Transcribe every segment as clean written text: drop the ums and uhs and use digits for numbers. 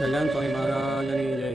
જગન સ્વામી મહારાજની જય.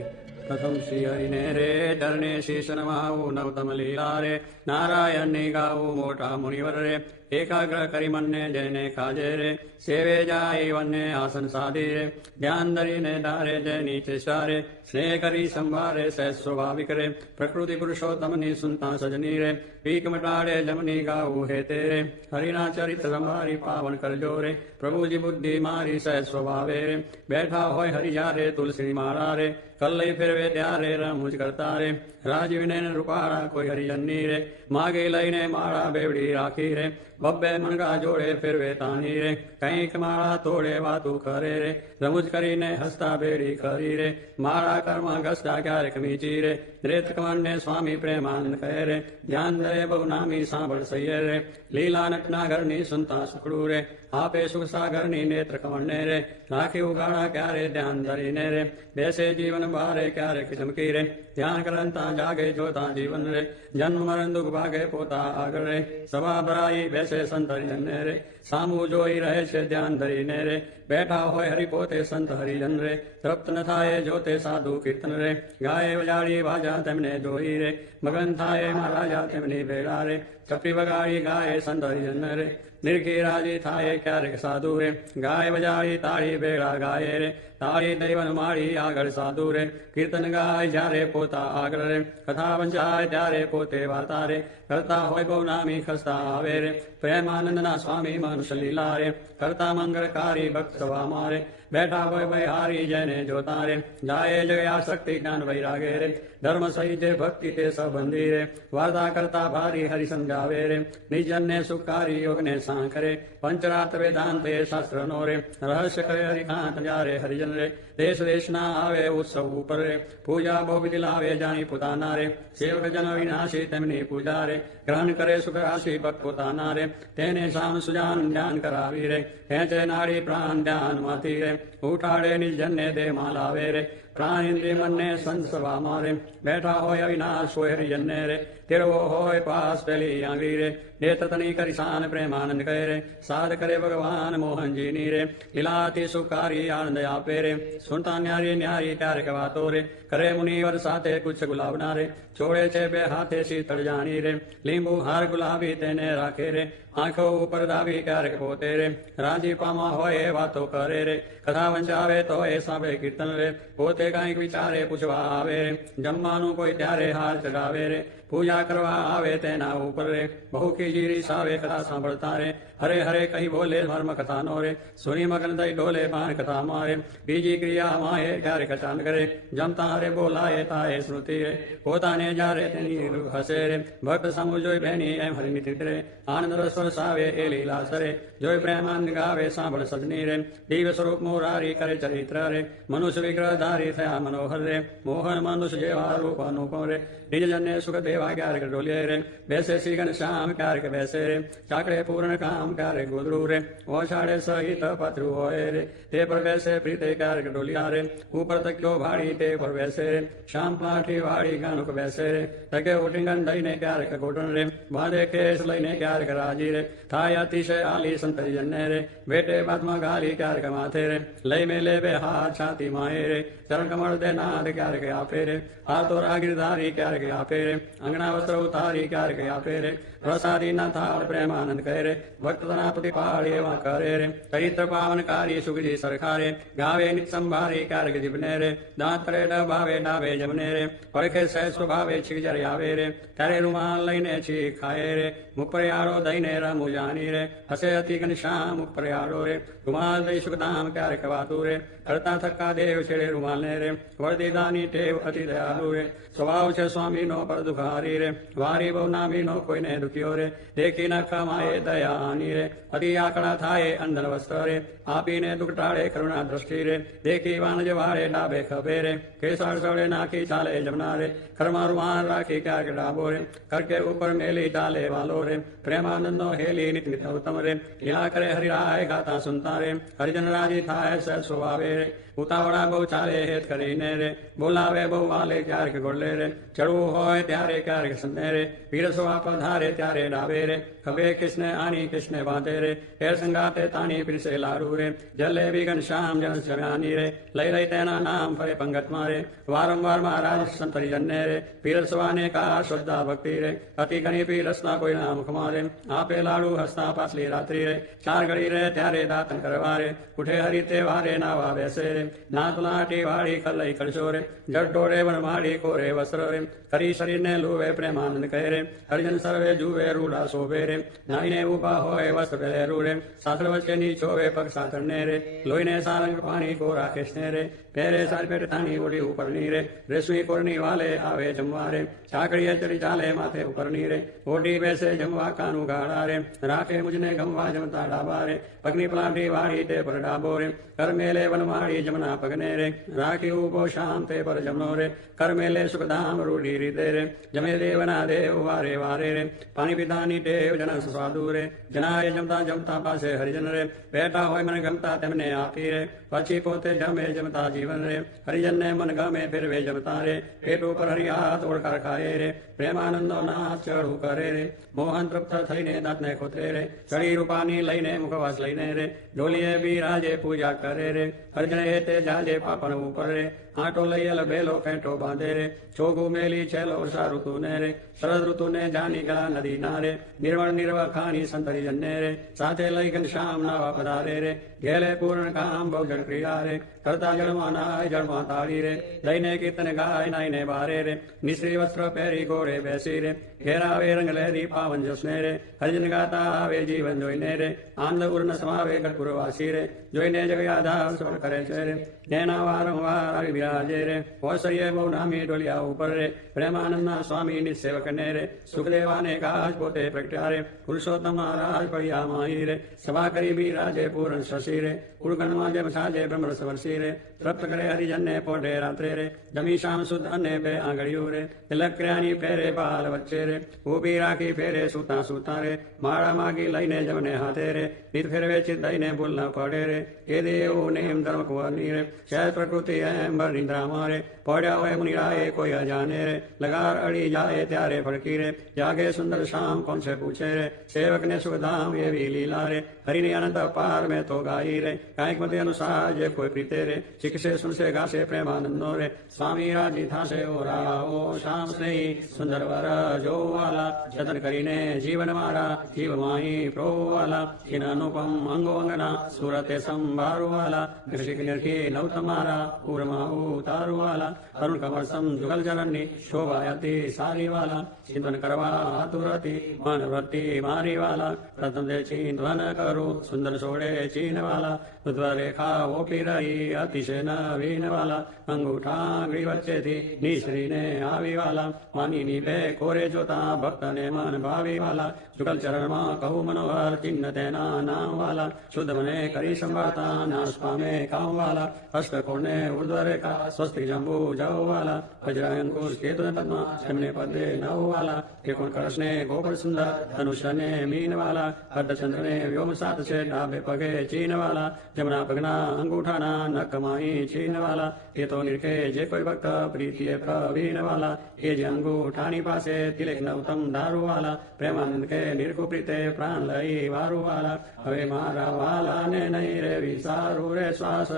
પ્રથમ શ્રી હરિને રે ચરણે શીશ નમાવું નવતમ લીલા રે નારાયણની ગાવું મોટા મુનિવર રે એકાગ્ર કરી મનને જઈને ખાજે રે સેવે જાય વનને આસન સાધી રે ધ્યાન ધરીને ધારે જેની ચેષ્ટા રે સ્નેહ કરી સંભારે સહેજ સ્વાભાવિક રે પ્રકૃતિ પુરુષોત્તમની સુનતા સજની રે પીક મટાડે જમની ગાવું હે તે રે હરિના ચરિત્ર સંભારી પાવન કરજો રે પ્રભુજી બુદ્ધિ મારી સહેજ સ્વભાવે રે બેઠા હોય હરિયારે તુલસી માળા રે કલ્લઈ ફેરવે ત્યારે રમૂજ કરતા રે રાજવીને રૂપાળા કોઈ હરિજનની રે માગે લઈને માળા બેવડી રાખી રે બબ્બે મણગા જોડે ફેરવે તાની રે કંઈક માળા તોડે વાતું કરે રે રમૂજ કરીને હસતા બેડી ખરી રે માળા કર્મા ઘસતા ક્યારેક મીચી રે રેત કમળને સ્વામી પ્રેમાનંદ કહે રે ધ્યાન દરે બહુ નામી સાંભળ સૈયે રે લીલા નટના ઘરની સુનતા સુખડું રે આપે સુખ સાગરની નેત્ર કમળને રે રાખી ઉગાડા ક્યારે ધ્યાન ધરીને રે બેસે જીવન બારે ક્યારેક ચમકી રે ધ્યાન કરતા જાગે જોતા જીવન રે જન્મ મરણ દુઃખ ભાગે પોતા આગળ રે સભા ભરાઈ બેસે સંત હરિજન રે સામું જોઈ રહે છે ધ્યાન ધરીને રે બેઠા હોય હરિ પોતે સંત હરિજન રે તૃપ્ત ન થાય જોતે સાધુ કીર્તન રે ગાય વજાડી વાજા તેમને જોઈ રે મગન થાય મહારાજા તેમની ભેળા રે ચપટી વગાડી ગાય સંત હરિજન રે નિર્ખી રાજી થાય ક્યારેક સાધુ રે ગાય વજાડી તાળી ભેળા ગાય રે તાળી દૈવન માળી આગળ સાધુ રે કીર્તન ગાય જ્યારે પોતા આગળ રે કથા વંચાય ત્યારે પોતે વાર્તા રે કરતા હોય બહુ નામી ખસતા આવે રે પ્રેમાનંદના સ્વામી મનુષ્ય લીલા રે કરતા મંગળકારી ભક્ત સભા મારે બેઠા હોય ભાઈ હારી જેને જોતા રે જાય જયા શક્તિ જ્ઞાન વૈરાગે રે ધર્મ સહિત ભક્તિ તે સંબંધી રે વાર્તા કરતા ભારી હરિ સમજાવે રે નિજનને સુખારી યોગને સાંકરે પંચરાત વેદાંત શાસ્ત્ર નો રે રહસ્ય કરે હરિકાંત જ્યારે હરિજન રે દેશ દેશના આવે ઉત્સવ ઉપર રે પૂજા બહુ વિધિ લાવે જાણી પોતાના રે સેવક જન વિનાશી તેમની પૂજા રે ગ્રહણ કરે સુખ રાશિ ભક્ત પોતાના રે તેને સામ સુજાન ધ્યાન કરાવી રે ખેંચે નાડી પ્રાણ ધ્યાન માંથી રે ઉઠાડે નિર્જનને દેહ માં લાવે રે પ્રાણ ઇન્દ્રિય મનને સંત સભા મારે બેઠા હોય અવિનાશ હોય હરિજનને રે તેરવો હોય પાસ પેલી આંગળી રે નેત્રતની કરી શાન પ્રેમાનંદ કહે રે સાધ કરે ભગવાન મોહનજીની રે લીલાથી સુખારી આનંદ આપે રે સુનતા ન્યારી ન્યારી ક્યારેક વાતો રે કરે મુનિવર સાથે કુછ ગુલાબના રે છોડે છે બે હાથે શીતળ જાણી રે લીંબુ હાર ગુલાબી તેને રાખે રે આંખો ઉપર દાવી ક્યારેક પોતે રે રાજી પામા હોય એ વાતો કરે રે કથા વંચાવે તો એ સાંભળે કીર્તન રે પોતે કાંઈક વિચારે પૂછવા આવે રે જમવાનું કોઈ ત્યારે હાર ચડાવે રે પૂજા કરવા આવે તેના ઉપર રે બહુ ખીજીરી સાવે કથા સાંભળતા રે હરે હરે કહી બોલે ધર્મ કથા નો રે સુની મગન થઈ ડોલે પાન કથા મારે બીજી ક્રિયા માએ ક્યારેક અચાન કરે જમતા હરે બોલાય તાએ શ્રુતિ રે પોતાને જ્યારે તેની હસે રે ભક્ત સમૂહ જોઈ બહેની એમ હરિની તીર્થ રે આનંદ રસ વરસાવે એ લીલા સરે જોઈ પ્રેમાનંદ ગાવે સાંભળ સજની રે દિવ્ય સ્વરૂપ મોરારી કરે ચરિત્ર રે મનુષ્ય વિગ્રહ ધારી થયા મનોહર રે મોહન મનુષ્ય જેવા રૂપ અનુપમ રે નિજજનને સુખ દેવા ક્યારેક ડોલે રે બેસે શ્રી ઘનશ્યામ ક્યારેક બેસે રે ચાકડે પૂર્ણ કામ ક્યારેક ગોદડું રે ઓછાડે સહિત પથરું હોય રે તે પર બેસે પ્રીતે ક્યારેક ડોલિયા રે ઉપર તક્યો ભાડી તે પર બેસે રે શામ પાઠી વાળી ગાનુક બેસે રે તકે ઉઠીંગન દઈને ક્યારેક ઘોટણ રે બાંધે કેસ લઈને ક્યારેક રાજી રે થાય અતિશય આલી સંતરીજનને રે બેટે બાદમાં ગાલી ક્યારેક માથે રે લઈ મેલે બે હાથ છાતી માએ રે ચરણ કમળ દે નાદ ક્યારેક આપે રે હાથો રાગીરધારી ક્યારેક આપે રે અંગણા વસ્ત્ર ઉતારી ક્યારેક આપે રે પ્રસાદી ના થાળ પ્રેમાનંદ કહે રે ભક્ત તનાપતિ પાળી એવા કરે રે ચરિત્ર પાવનકારી સુખજી સરખારે ગાવે નિત સંભારી ક્યારેક જીભને રે દાંત રે ડબાવે ડાબે જમને રે પડખે સહેજ સ્વભાવે છીક જ્યારે આવે રે ત્યારે રૂમાલ લઈને છી ખાય રે મુપરિયાળો દઈને રમુ જાની રે હસે અતિ ઘનશ્યામ મુપરિયાળો રે રૂમાલ દઈ સુખધામ ક્યારેક વાતું રે કરતા થક્કા દેવ છેડે રૂમાલ ને રે વરદીદાની ટેવ અતિ દયાળુ રે સ્વભાવ છે સ્વામી નો પર દુખારી રે વારી બહુ નામી નો કોઈને દુખ્યો રે દેખી ન ખમાએ દયાની રે અતિ આકડા થાય અંધન વસ્ત્ર રે આપીને દુઃખ ટાળે કરુણા દ્રષ્ટિ રે દેખી વાનજ વાળે ડાબે ખભે રે કેસાળ સળે નાખી ચાલે જમના રે ખરમાં રૂમાલ રાખી ક્યારેક ડાબો રે કરકે ઉપર મેલી ચાલે વાલો રે પ્રેમાનંદ નો હેલી નિત નિત ઉત્તમ રે લીલા કરે હરિરાય ગાતા સુનતા રે હરિજન રાજી થાય સર સ્વભાવે રે ઉતાવળા બહુ ચાલે હેત કરીને રે બોલાવે બહુ વાલે ક્યારેક ગોળલે રે ચડવું હોય ત્યારે ક્યારેક સંને રે પીરસવા પધારે ત્યારે ડાબે રે ખભે કૃષ્ણ આની કૃષ્ણ બાંધે રે હેર સંગાતે તાની પીરસે લાડુ રે જલેબી ઘનશ્યામ જન જમ્યાની રે લઈ તેના નામ ફરે પંગતમાં રે વારંવાર મહારાજ સંતરીજનને રે પીરસવાને કા શ્રદ્ધા ભક્તિ રે અતિ ઘણી પીરસના કોઈના મુખમાં રે આપે લાડુ હસતા પાછલી રાત્રિ રે 4 ઘડી રે ત્યારે દાતન કરવા રે ઉઠે હરી તહેવારે નાવા બેસે રે નાતલાટી વાળી કલઈ કરશો રે જટોરે વનમાળી કોરે વસ્ત્ર રે કરી શરીરને લુવે પ્રેમાનંદ કહે રે હરિજન સર્વે જુએ રૂડા શોભે રે નાઈને ઉભા હોય વસ્ત્ર પહેરું રે સાસર વચ્ચે નીચોવે પગ સાતરને રે લોહીને સારંગ પાણી કોરા કૃષ્ણે રે પહેરે સારી પેટ તાણી ઓઢી ઉપરની રે રેશમી કોરની વાલે આવે જમવા રે ચાકડીએ ચડી ચાલે માથે ઉપરની રે ઓઢી બેસે જમવા કાનું ગાળા રે રાખે મુજને ગમવા જમતા ડાબા રે પગની પલાંટી વાળી તે પર ડાબો રે કરમેલે વનવાળી જમના પગને રે રાખી ઉભો શામ તે પર જમનો રે કરમેલે સુખધામ રૂઢી રીતે રે જમે દેવના દેવ વારે વારે રે પાણી પીતાની ટેવ જન સ્વાદુ રે જનાએ જમતા જમતા પાસે હરિજન રે બેઠા હોય મને ગમતા તેમને આપી રે પછી પોતે જમે જમતા જીવન રે હરિજનને મન ગમે ફેરવે જમતા રે પેટ ઉપર હરિયાત ઓળકાર ખાય રે પ્રેમાનંદો નાથ ચડું કરે રે મોહન તૃપ્ત થઈને દાંતને ખોતરે રે ચડી રૂપાની લઈને મુખવાસ લઈને રે ડોલીએ બિરાજે પૂજા કરે રે હરિજને તે જાજે પાપણ ઉપર રે આટો લઈ બેલો ફેંટો બાંધે રે ચોગું મેલી છેલો વર્ષા ઋતુને રે શરદ ઋતુને જાની ગલા નદી ના રે નિર્વળ નિર્વખાની સંતરીજનને રે સાથે લઈ ઘનશ્યામ નાવા પધારે રે ઘેલે પૂર્ણ કામ ભોજન ક્રિયા રે કરતા જળમાં નાય જળમાં તાળી રે લઈને કીર્તન ગાય નાઈને બારે રે નિશ્રી વસ્ત્ર પહેરી ઘોડે બેસી રે ઘેરાવે રંગ લહેરી પાવન જસને રે હરિજન ગાતા આવે જીવન જોઈને રે આનંદ ઉર્ન સમાવે ગઢપુરવાસી રે જોઈને જગયાધાર સ્વર કરે છે રે તેના વારંવાર આવી બિરાજે રે ઓસરીએ બહુ નામી ડોલિયા ઉપર રે પ્રેમાનંદના સ્વામી નિસેવકને રે સુખદેવાને કાજ પોતે પ્રગટ્યા રે પુરુષોત્તમ મહારાજ પડ્યા માહી રે સભા કરી બિરાજે પૂર્ણ શશી રે કુળગણમાં જેમ સાજે બ્રહ્મરસ વર્ષી રે તૃપ્ત કરે હરિજનને પોઢે રાત્રે રે જમી શામ સુદ અને બે આંગળીઓ રે તિલક્રિયાની ફેરે બાલ વચ્ચે રે ઊભી રાખી ફેરે સૂતા સૂતા રે માળા માગી લઈને જમને હાથે રે પીર ફેરવે ચિત દઈને ભૂલ ન પડે રે એ દેવું નેમ ધર્મ કુંવરની રે શહેર પ્રકૃતિ એમ ભર નિંદ્રામાં રે પડ્યા હોય મુનિરાએ કોઈ અજાને રે લગાર અડી જાય ત્યારે ફડકી રે જાગે સુંદર શામ કોણ છે પૂછે રે સેવકને સુખધામ એવી લીલા રે હરિની અનંત પાર મેં તો ગાઈ રે કાંઈક મતે અનુસાર જે કોઈ પ્રીતે રે શીખશે સુનશે ગાશે પ્રેમાનંદનો રે સ્વામી રાજી થાશે ઓ રાઓ શામ સ્નેહી સુંદર વર જોવાલા જતન કરીને જીવન મારા જીવ માહી પ્રોવાલા કિન અનુપમ અંગો અંગના સુરતે સંભાળવાલા નિર્ષિક નિર્ખી નવ તમારા પૂરમાં ઉતારવાલા અરુણ કમર સમ જુગલ ચરણની શોભાયતી સારી વાલા ચિંતન કરવા આતુરતી મન વૃત્તિ મારી વાલા પ્રથમ દે ચિંતન કરું સુંદર છોડે ચીન વાલા ઉદ્ધવ રેખા ઓપી રહી અતિશય નવીન વાલા અંગૂઠા ગ્રી વચ્ચેથી નિશ્રીને આવી વાલા માનીની બે કોરે જોતા ભક્તને મન ભાવી વાલા જુગલ ચરણમાં કહું મનોહર ચિહ્ન તેના નામ વાલા શુદ્ધ મને કરી સંભાળતા નાશ પામે કામ વાલા અષ્ટકોણને ઉર્ધ્વ રેખા સ્વસ્તિક જંબુ જવ વાલા વજ્રાયંકુશ કેતુ પદ્મા એમને પદે નવ વાલા ત્રિકોણ કળશને ગોપળ સુંદર ધનુષ્યને મીન વાલા અર્ધચંદ્રને વ્યોમ સાત છે ડાબે પગે ચીન વાલા જમણા પગના અંગૂઠાના નખમાઈ ચીન વાલા એ તો નિરખે જે કોઈ ભક્ત પ્રીતિએ પ્રવીણ વાલા એ જે અંગૂઠાની પાસે તિલક નવતમ દારૂ વાલા પ્રેમાનંદ કે નિરખુ પ્રીતે પ્રાણ લઈ વારું વાલા હવે મારા વાલા ને નહીં રે વિસારું રે શ્વાસ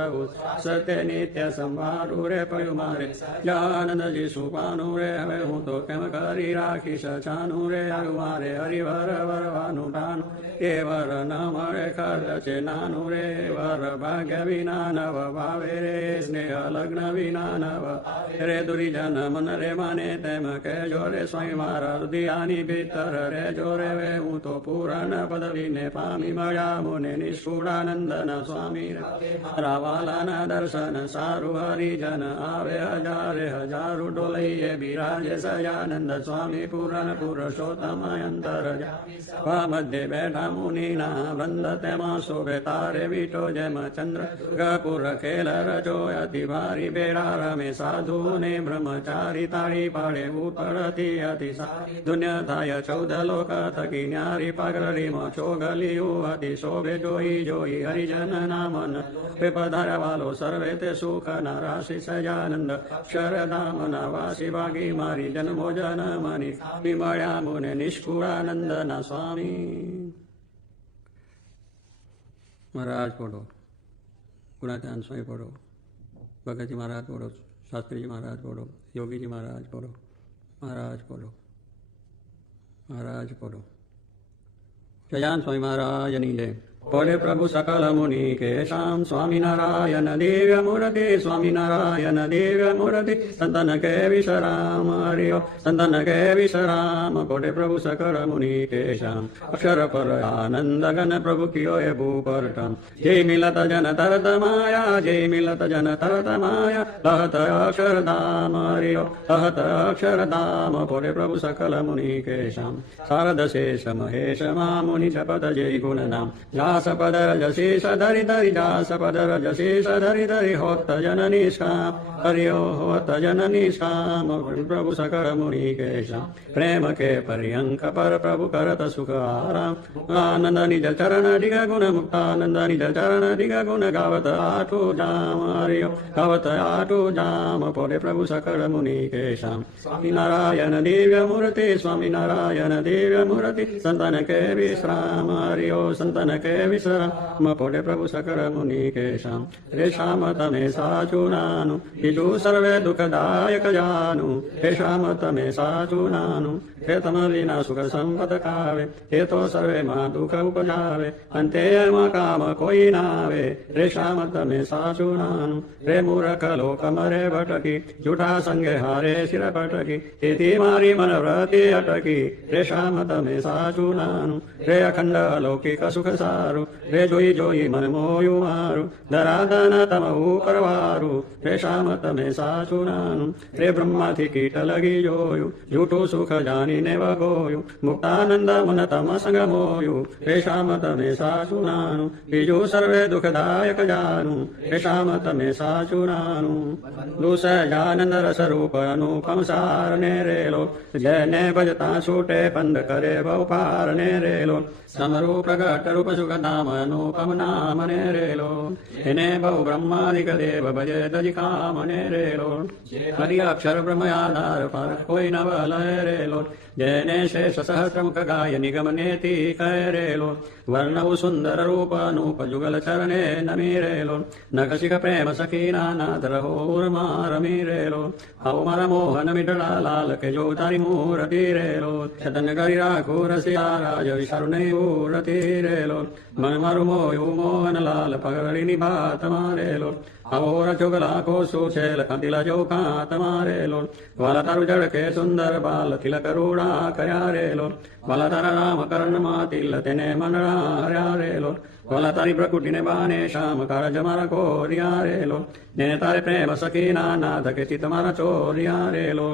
સત્ય નિત્ય સંભાળું રે પડ્યું મારે જાનંદજી સુપાનું રે હવે હું તો કેમ કરી રાખીશ છાનું રે આવ્યું મારે હરિવર વરવાનું ઠાનું એ વર ન મળે ખર્ચ છે નાનું રે વર ભાગ્ય વિના નવ ભાવે રે સ્નેહ લગ્ન વિના નવ રે દુરીજન મન રે માને તેમ કહેજો રે સ્વામી મારા હૃદયાની ભીતર રે જો રે વે હું તો પૂરણ પદવીને પામી મળ્યા મુને નિષ્ઠુરાનંદન સ્વામી મારા વાલાના દર્શન સારું હરિજન આવે હજારે હજારો ડોલઈએ બિરાજે સજાનંદ સ્વામી પૂરણ પુરુષોત્તમ અંતર મધ્ય બેઠા મુનિના વૃંદ તેમાં શોભે તારે વીટો જેમ ચંદ્ર ગપુર ખેલ રચો અતિ ભારી બેડા રમે સાધુ ને બ્રહ્મચારી તાળી પાડે ઉપરથી અતિ દુનિયા થાય 14 લોક થકી ન્યારી પાગરડીમાં ચોગલિયું અતિ શોભે જોઈ જોઈ હરિજન નામન પધાર્યા વાલો સર્વે તે સુખ ના રાશિ સજાનંદ શરધામ ના વાસી ભાગી મારી જન્મો જન મની મળ્યા મુને ને નિષ્કુળાનંદના સ્વામી. મહારાજ પોઢો, ગુણાત્યાન સ્વામી પોઢો, ભગતજી મહારાજ પોઢો, શાસ્ત્રીજી મહારાજ પોઢો, યોગીજી મહારાજ પોઢો, મહારાજ પોઢો, મહારાજ પોઢો. જયાન સ્વામી મહારાજની જય. પોઢે પ્રભુ સકલ મુનિ કેશામ સ્વામિનારાયણ દિવ્ય મૂર્તિ, સ્વામિનારાયણ દિવ્ય મૂર્તિ, સંતન કે વિશ્રામ હરિયો, સંતન કે વિશ્રામ. પોઢે પ્રભુ સકલ મુનિ કેશામ અક્ષર પર આનંદ ગન પ્રભુ કિયો એ ભૂપરટમ. જય મિલત જન તરત માયા, જય મિલત જન તરત માયા, લહત અક્ષરધામ હરિયો, લહત અક્ષરધામ. પોઢે પ્રભુ સકલ મુનિ કેશામ શારદ શેષ મહેશ મા મુનિ જપત જય ગુણ નામ. સપદ રજશેષ ધરી ધરી, જા સપદ રજશેષ ધરી ધરી, હોત જનની શામ હરિયો, હોત જનની શામ. પ્રભુ સકળ મુનિ કેશામ પ્રેમ કે પર્યંક પર પ્રભુ કરત સુખ આરામ. આનંદ નિજ ચરણ ડિગ ગુણ, મુક્તાનંદ નિજ ચરણ ડિગ ગુણ, ગાવત આઠું જામ હરિયો, ગાવત આઠું જામ. પોઢે પ્રભુ સકળ મુનિ કેશામ સ્વામિનારાયણ દિવ્ય મૂર્તિ, સ્વામિનારાયણ દિવ્ય મૂર્તિ, સંતન કે વિશ્રામ હરિયો, સંતન કે વિશ્રામ. પોઢે પ્રભુ સકળ મુનિ કેશામ રેશામ તમે સાચું નાનું, બીજું સર્વે દુઃખદાયક જાનું. રેશામ તમે સાચું નાનું, હે તમ વિના સુખ સંપદ કાવે, હે તો સર્વે માં દુઃખ ઉપજાવે, અંતે એમાં કામ કોઈ ના આવે. રેશામ તમે સાચું નાનું, રે મૂર્ખ લોક મરે ભટકી, જૂઠા સંગે હારે શિર પટકી, તેથી મારી મન વ્રતિ અટકી. રેશામ તમે સાચું નાનું, રે અખંડ અલૌકિક સુખ સારું, રે જોઈ જોઈ મન મોયું મારું, ધરાધન તમ ઉપરવારું. રેશામ તમે સાચું નાનું, રે બ્રહ્માથી કીટ લગી જોયું, જૂઠું સુખ જાણીને વગોયું, મુક્તાનંદ મન તમ સંગ મોયું. રેશામ તમે સાચું નાનું, બીજું સર્વે દુઃખદાયક જાનું. રેશામ તમે સાચું નાનું. દુસજાનંદ રસ રૂપ અનુપમ સાર ને રેલો, જેને ભજતા છૂટે પંદ કરે બહુ પાર ને રેલો. સમરૂપ પ્રગટ રૂપ સુખ ધામ અનુપમ નામ ને રેલો, એને બહુ બ્રહ્માદિક દેવ ભજે તજી કામ ને રેલો. હરિ અક્ષર બ્રહ્મ આધાર પર કોઈ નવ લય રેલો, જેને શેષ સહસ્રમુખ ગાય નિગમ નેતિ કહે રેલો. વર્ણવ સુંદર રૂપ અનુપ જુગલ ચરણે નમી રેલો, નખશિખ પ્રેમ સખીના નાથ રહો ઉર્મા રમી રેલો. આવો મારા મોહન મીઠડા લાલ કે જો તારી મૂર્તિ રેલો, છતન કરી રાખું રસિયા રાજ વિચારું નહીં મૂર્તિ રેલો. મન મારું મોયું મોહન લાલ પગડીની ભાત મારેલો, આવો રચોગલા કોસો છેલ કાંતિલા ચોખા તમારેલો. વાલા તારું જડકે સુંદર બાલ તિલક રૂડા કર્યા રેલો, વાલા તારા રામ કર્ણમાં તિલ તેને મંડળા હર્યા રેલો. વાલા તારી પ્રકૃતિને બાને શામ કારજ મારા કોરિયા રેલો, જેને તારે પ્રેમ સખીના નાથ કે ચિત મારા ચોરિયા રેલો.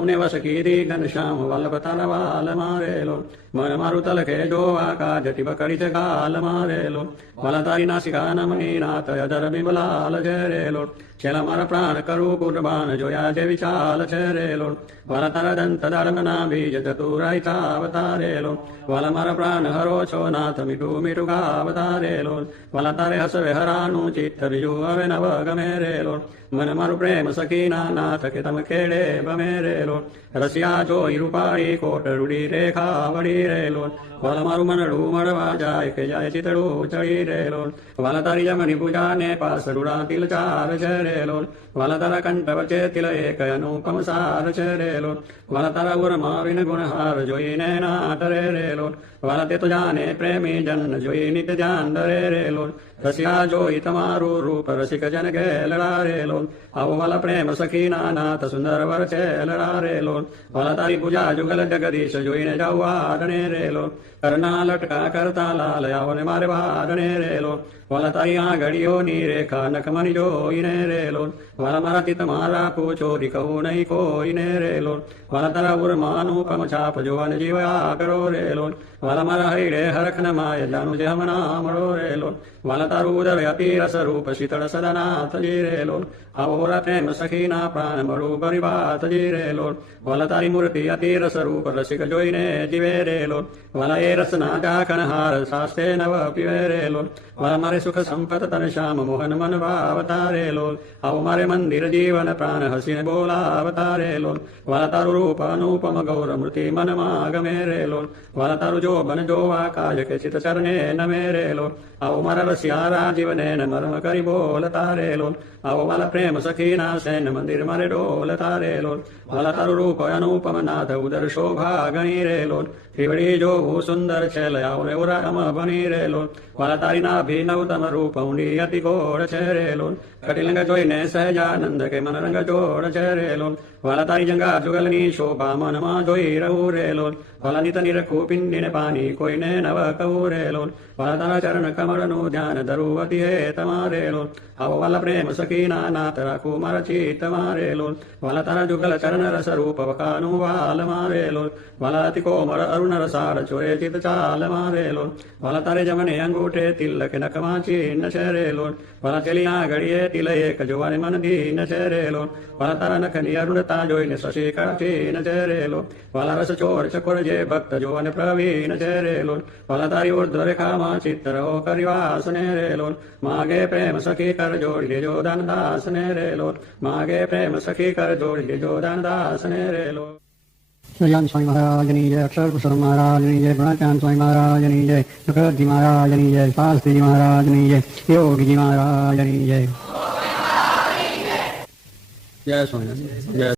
उने વસ કીધી ઘનશ્યામ વલ્લભ તારા વાલ મારેલો, મન મારું તલકે જોવા કાજ ટીપ કરી છે ગાલ મારેલો. વાલા તારી નાસિકા નમની નાથ અધર બિમલાલ છે રેલો, છેલ્લા મારા પ્રાણ કરું કુરબાન જોયા જે વિચાલ છે રેલો. વાલા તારા દંત દાડમના બીજ ચતુરાઈ ચાવતારેલો, વાલા મારા પ્રાણ હરો છો નાથ મીઠું મીઠું ગાવતારેલો. વાલા તારે હસવે હરાનું ચિત્ત બીજું હવે નવ ગમે રેલો, મન મારું પ્રેમ સખીના નાથ કે તમે ખેડે બમે રેલો. રસિયા જોઈ રૂપાળી કોટ રૂડી રેખા વળી રેલો, વાલા મારું મનડું મળવા જાય કે જાય ચિતડું ચડી રેલો. વાલા તારી જમની પૂજાને પાસ રૂડા તિલ ચાર છે રેલો, વાલા તારા કંઠ વચ્ચે તિલ એક અનુપમ સાર છે રેલો. વાલા તારા ઉરમાં વિન ગુણહાર જોઈને નાટ રે રેલો, વાલા તે તો જાને પ્રેમી જન જોઈ નિત ધ્યાન ધરે રેલો. રસિયા જોઈ તમારું રૂપ રસિક જન ગેલડા રેલો, આવો વાલા પ્રેમ સખીના નાથ સુંદર વર છે લડા રેલો. વાલા તારી પૂજા જુગલ જગદીશ જોઈને જાઉં આડને રેલો, કરના લટકા કરતા લાલ આવો ને મારે વાડને રેલો. વાલા તારી આંગળીઓની રેખા નખમની જોઈને રેલો, વાલા મારા તિત મારા પૂછો કહું નહીં કોઈને રેલો. વાલા તારા ઉર્માનુપમ છાપ જોવાને જીવયા કરો રેલો, વાલા મારા હૈડે હરખન માય જાનું જે હમણાં મળો રેલો. વાલા તારું ઉદર અતિ રસ રૂપ શીતળ સદનાથ જી રેલો, आवोरा प्रेम सखीना प्राण मरु परिवात जीरे लोल वाला तारी मूर्ति अति रस रूप रसिक जोईने जीवे रे लोल वाला ए रसना जाखन हार सास्ते नव पिवे रे लोल वाला मारे सुख संपत तन श्याम मोहन मन भावतारे लोल आओ मारे मंदिर जीवन प्राण हसीन बोला अवतारे लोल वाला तारु रूप अनुपम गौर मूर्ति मन मागमे रे लोल वाला तारु जो बन जो आकाश के चित चरणे न मेरे लोल आओ मारा रसियारा जीवने न मर्म करी बोल तारे लोल आओ वाला प्रेम सखीना सैन मंदिर मारे डोल तारे लोल वाला तारु रूप अनुपम नाथ उदर शोभा गणी रे लोल हिवड़ी जो भू सुंदर छैल आओ रे उराम बनी रे लोल वाला तारी नाभि नवतम रूप ऊंडी अति घोड़ छे रे लोल कटिलिंग जोईने सहजानंद के मन रंग जोड़ छे रे लोल वाला तारी जंगा जुगलनी शोभा मन मा जोई रहू रे लोल वाला नित निरखु पिंडिन पानी कोई ने नव कहू रे लोल वाला तारा चरण कमर नु ध्यान धरु अति हे तमारे लोल आओ वाला प्रेम सखीना नाथ रखु मर चित मारे लोल वाला तारा जुगल चरण रस रूप वकानु वाल मारे लोल वाला अति कोमल अरुण रसार चोरे चित चाल मारे लोल वाला तारे जमने अंगूठे तिलक नखमा चिन्ह शरे लोल वाला चलिया घड़िए तिल एक जुवान मन दीन शरे लोल वाला तारा नखनी अरुणता जोईने शशि कठिन शरे लोल वाला रस चोर चकोर जे भक्त जोवन प्रवीण शरे लोल वाला तारी ऊर्ध्व रेखा मा चित्र हो करिवासने रे लोल मागे प्रेम सखी कर जोड़िए जो दान दासने रे लोल मागे प्रेम सखी कर जोड़िए जो दान दासने रे लोल सूर्यान स्वामी महाराज की जय, अक्षर कुशल महाराज की जय, गुणाचार्य स्वामी महाराज की जय, सुखद जी महाराज की जय, शास्त्री जी महाराज की जय, योगी जी महाराज की जय। जय स्वामी जय।